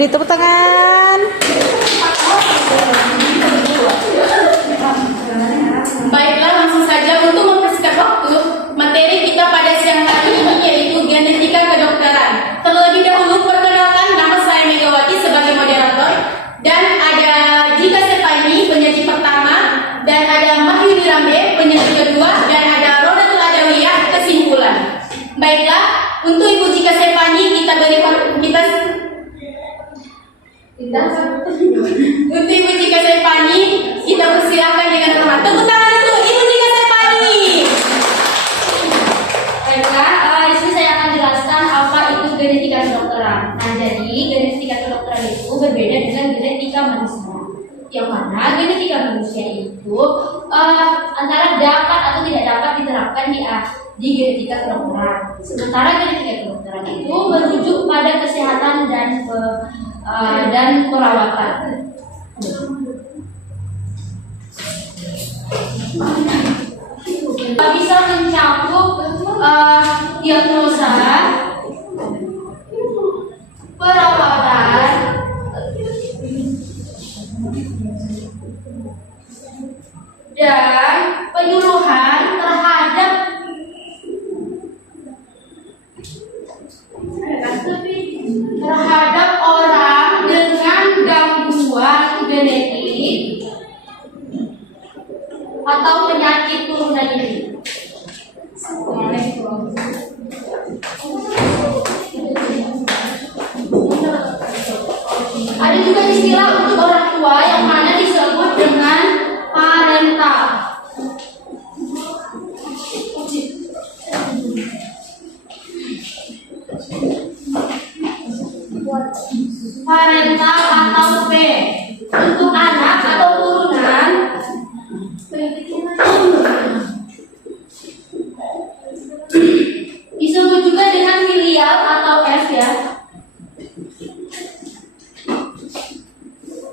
Beri tepuk tangan. Baiklah, langsung saja untuk mempersingkat waktu, materi kita pada siang hari ini yaitu genetika kedokteran. Terlebih dahulu perkenalkan, nama saya Megawati sebagai moderator, dan ada Jika Sepani penyaji pertama, dan ada Mahyuni Rambe penyaji kedua, dan ada Rodatul Adawiyah kesimpulan. Baiklah, untuk Ibu Jika Sepani untuk Ibu Jika Sepani kita persilahkan dengan hormat. Tepuk tangan untuk Ibu Jika Sepani. Baiklah, di sini saya akan jelaskan apa itu genetika kedokteran. Nah, jadi genetika kedokteran itu berbeda dengan genetika manusia. Yang mana genetika manusia itu antara dapat atau tidak dapat diterapkan di genetika kedokteran. Sementara genetika kedokteran itu merujuk pada kesehatan dan perawatan. Bisa mencakup diagnosa, perawatan, dan penyuluhan terhadap orang dengan gangguan genetik atau penyakit turunan ini. Ada juga istilah untuk orang tua yang mana disebut dengan parental. Parental atau P untuk anak atau turunan. Disebut juga dengan filial atau F ya.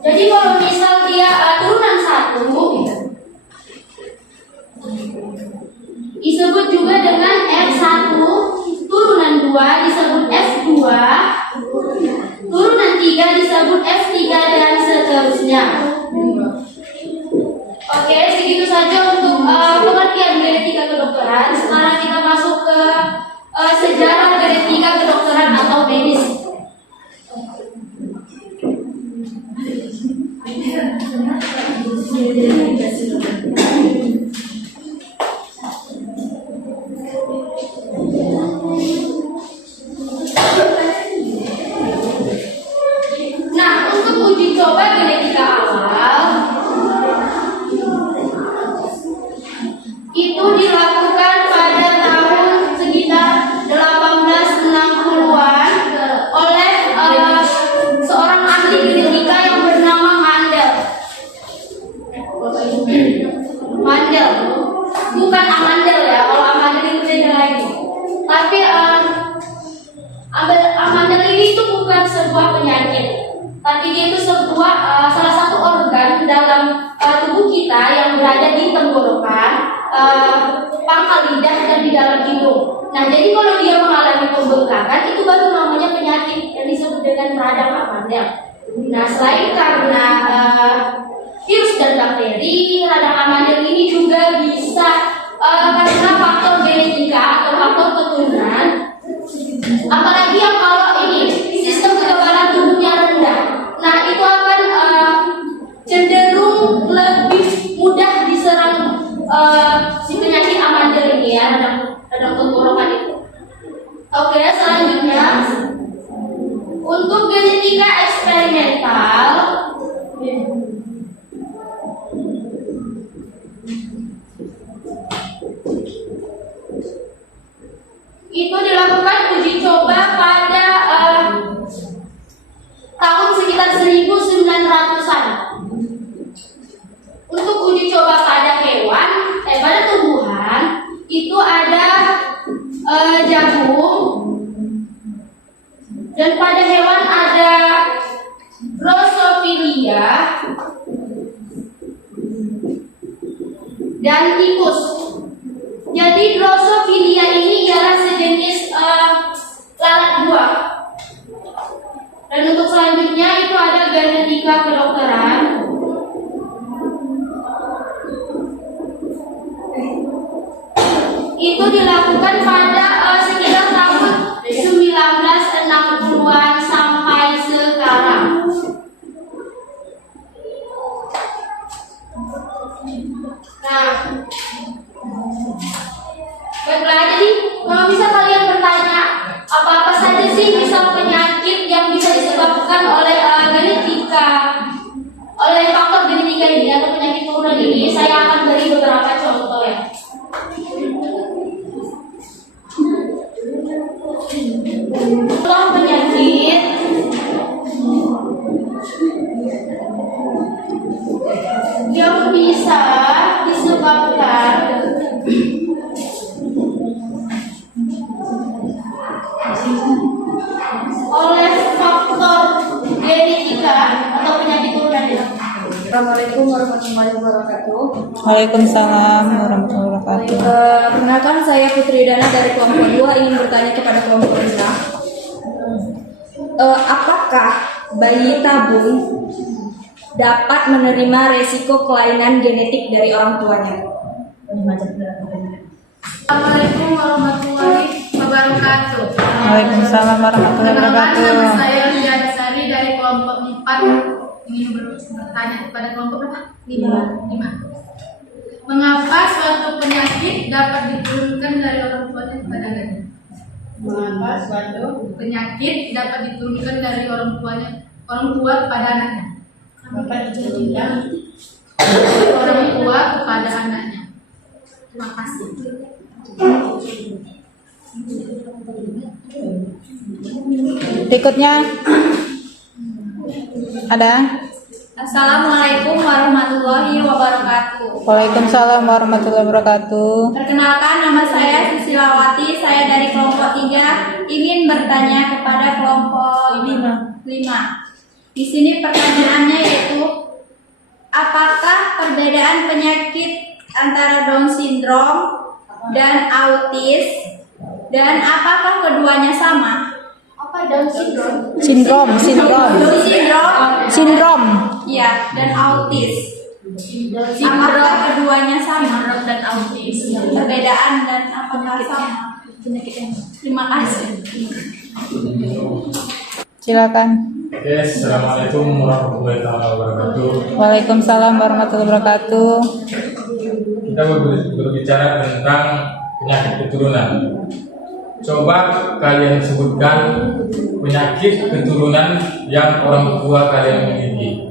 Jadi kalau misal dia turunan 1 disebut juga dengan F1, turunan 2 disebut F2, turunan 3 disebut F3 dan seterusnya. Oke, segitu saja untuk pengertian genetika kedokteran. Sekarang kita masuk ke sejarah genetika kedokteran atau medis. Nah, untuk uji coba genetika awal itu dilakukan pada tahun sekitar 1860-an oleh seorang ahli genetika yang bernama Mandel, bukan Amandel ya. Kalau Amandel itu beda lagi. Tapi Amandel ini itu bukan sebuah penyakit, tapi dia itu sebuah salah satu organ dalam tubuh kita yang berada di tenggorokan, pangkal lidah dan di dalam hidung. Nah, jadi kalau dia mengalami pembengkakan itu baru namanya penyakit yang disebut dengan radang Amandel. Nah, selain karena virus dan bakteri, radang Amandel ini juga bisa karena faktor genetika atau faktor keturunan. Apalagi yang kalau ini sistem kekebalan tubuhnya rendah, nah itu akan cenderung lebih mudah diserang si penyakit Amandel ini ya, radang tenggorokan itu. Oke, selanjutnya untuk genetika eksperimental. Itu dilakukan uji coba pada tahun sekitar 1900-an. Untuk uji coba pada pada tumbuhan itu ada jagung, dan pada hewan ada Drosophila dan tikus. Jadi Drosophila ini ialah sejenis lalat buah. Dan untuk selanjutnya kedokteran itu dilakukan pada sekitar tahun 1960-an sampai sekarang. Nah, baiklah, jadi kalau bisa kalian bertanya apa-apa saja sih misal penyakit yang bisa disebabkan oleh genetika, oleh faktor genetika ini atau penyakit turunan ini, saya akan beri beberapa contoh ya. Contoh penyakit yang bisa disebabkan oleh faktor genetika atau penyakit turunan ini. Assalamualaikum warahmatullahi wabarakatuh. Waalaikumsalam warahmatullahi wabarakatuh. Perkenalkan, saya Putri Dana dari kelompok 2 ingin bertanya kepada kelompok 5. Apakah bayi tabung dapat menerima resiko kelainan genetik dari orang tuanya? Assalamualaikum warahmatullahi wabarakatuh. Waalaikumsalam warahmatullahi wabarakatuh. Nama saya Liana Sari dari kelompok 4 ingin bertanya kepada kelompok berapa? 5. Mengapa suatu penyakit dapat diturunkan dari orang tuanya kepada anaknya? Mengapa suatu penyakit dapat diturunkan dari orang tua kepada anaknya? Dapat diturunkan dari orang tua kepada anaknya. Terima kasih. Berikutnya ada. Assalamualaikum warahmatullahi wabarakatuh. Waalaikumsalam warahmatullahi wabarakatuh. Perkenalkan, nama saya Susilawati, saya dari kelompok 3 ingin bertanya kepada kelompok 5. Di sini pertanyaannya yaitu, apakah perbedaan penyakit antara Down syndrome dan autis dan apakah keduanya sama? Apa Down syndrome? Sindrom. Iya, dan autis. Apakah keduanya sama dan autis? Perbedaan dan apakah sama penyakitnya? Terima kasih. Silakan. Oke, assalamualaikum warahmatullahi wabarakatuh. Waalaikumsalam warahmatullahi wabarakatuh. Kita berbicara tentang penyakit keturunan. Coba kalian sebutkan penyakit keturunan yang orang tua kalian miliki.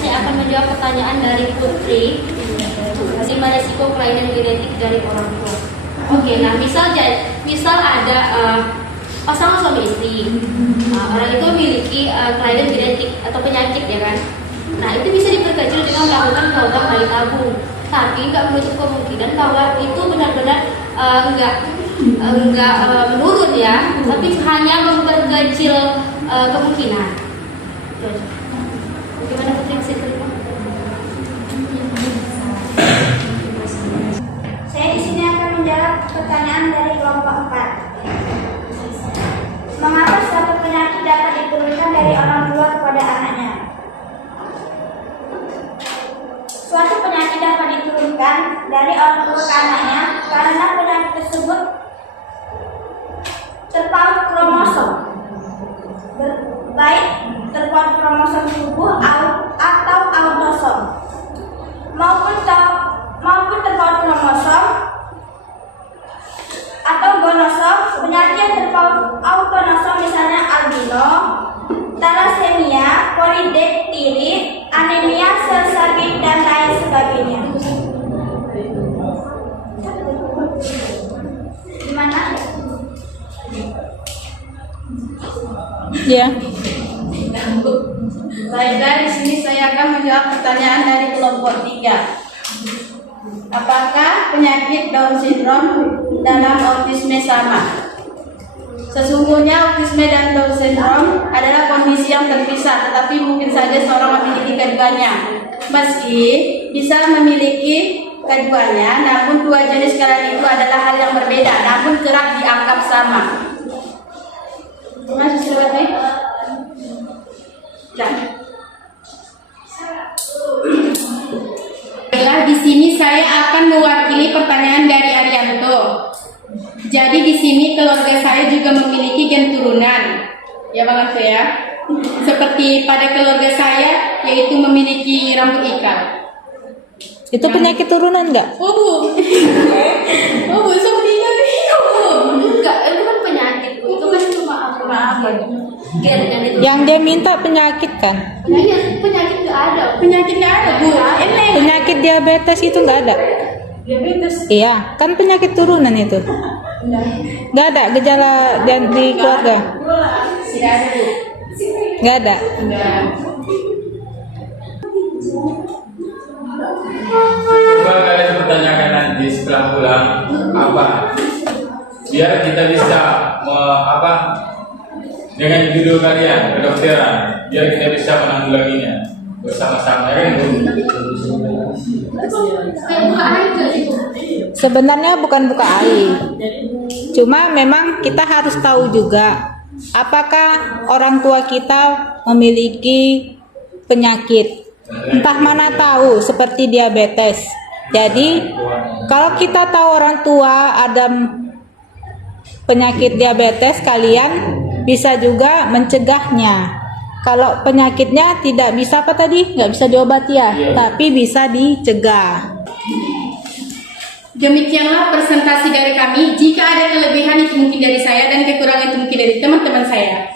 Saya akan menjawab pertanyaan dari Putri. Terima resiko kelainan genetik dari orang tua. Oke, nah misal ada pasangan suami istri, orang itu memiliki kelainan genetik atau penyakit ya kan. Nah itu bisa diperkecil dengan melakukan program bayi tabung. Tapi nggak menutup kemungkinan bahwa itu benar-benar enggak menurun ya, tapi hanya memperkecil kemungkinan. Bagaimana Putri bisa terima? Saya di sini akan menjawab pertanyaan dari kelompok 4. Mengapa suatu penyakit dapat diturunkan dari orang tua kepada anaknya? Suatu penyakit dapat diturunkan dari orang tua ke anaknya karena penyakit tersebut terpaut kromosom, baik terpaut kromosom tubuh atau autosom, maupun terpaut kromosom atau gonosom. Penyakit yang terpaut autonosom misalnya albino, thalassemia, polidactyly, anemia, sel sakit, dan lain sebagainya. Gimana? Ya. Baiklah, di sini saya akan menjawab pertanyaan dari kelompok 3. Apakah penyakit Down syndrome dalam autisme sama? Sesungguhnya autisme dan Down syndrome adalah kondisi yang terpisah, tetapi mungkin saja seorang memiliki keduanya. Meski bisa memiliki keduanya, namun dua jenis kelainan itu adalah hal yang berbeda, namun kerap dianggap sama. Masih silakan. Ya. Baiklah, di sini saya akan mewakili pertanyaan dari Arianto. Jadi di sini keluarga saya juga memiliki gen turunan, ya Bang Arto ya. Seperti pada keluarga saya, yaitu memiliki rambut ikan. Itu penyakit turunan nggak? Oh, oh, seperti itu. Enggak, itu kan penyakit. Itu kan cuma apa? Gen itu. Yang dia minta penyakit kan? Penyakit nggak ada. Penyakit nggak ada, Bu. Enak. Penyakit diabetes itu nggak ada? Iya, kan penyakit turunan itu. Nggak ada gejala di keluarga? Tidak ada, Bu. Nggak ada. Enggak. Coba kalian bertanyakan nanti setelah pulang apa, biar kita bisa dengan judul kalian kedokteran, biar kita bisa menanggulanginya bersama-sama, ya kan Bu? Kayak buka air nggak sih? Sebenarnya bukan buka aib. Cuma memang kita harus tahu juga apakah orang tua kita memiliki penyakit. Entah mana tahu seperti diabetes. Jadi kalau kita tahu orang tua ada penyakit diabetes, kalian bisa juga mencegahnya. Kalau penyakitnya tidak bisa apa tadi? Nggak bisa diobati ya, tapi bisa dicegah. Demikianlah presentasi dari kami. Jika ada kelebihan itu mungkin dari saya dan kekurangan itu mungkin dari teman-teman saya.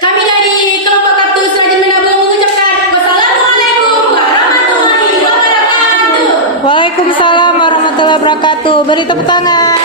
Kami dari kelompok Kaptus Raja Menabung mengucapkan wassalamualaikum warahmatullahi wabarakatuh. Waalaikumsalam warahmatullahi wabarakatuh. Beri tepuk tangan.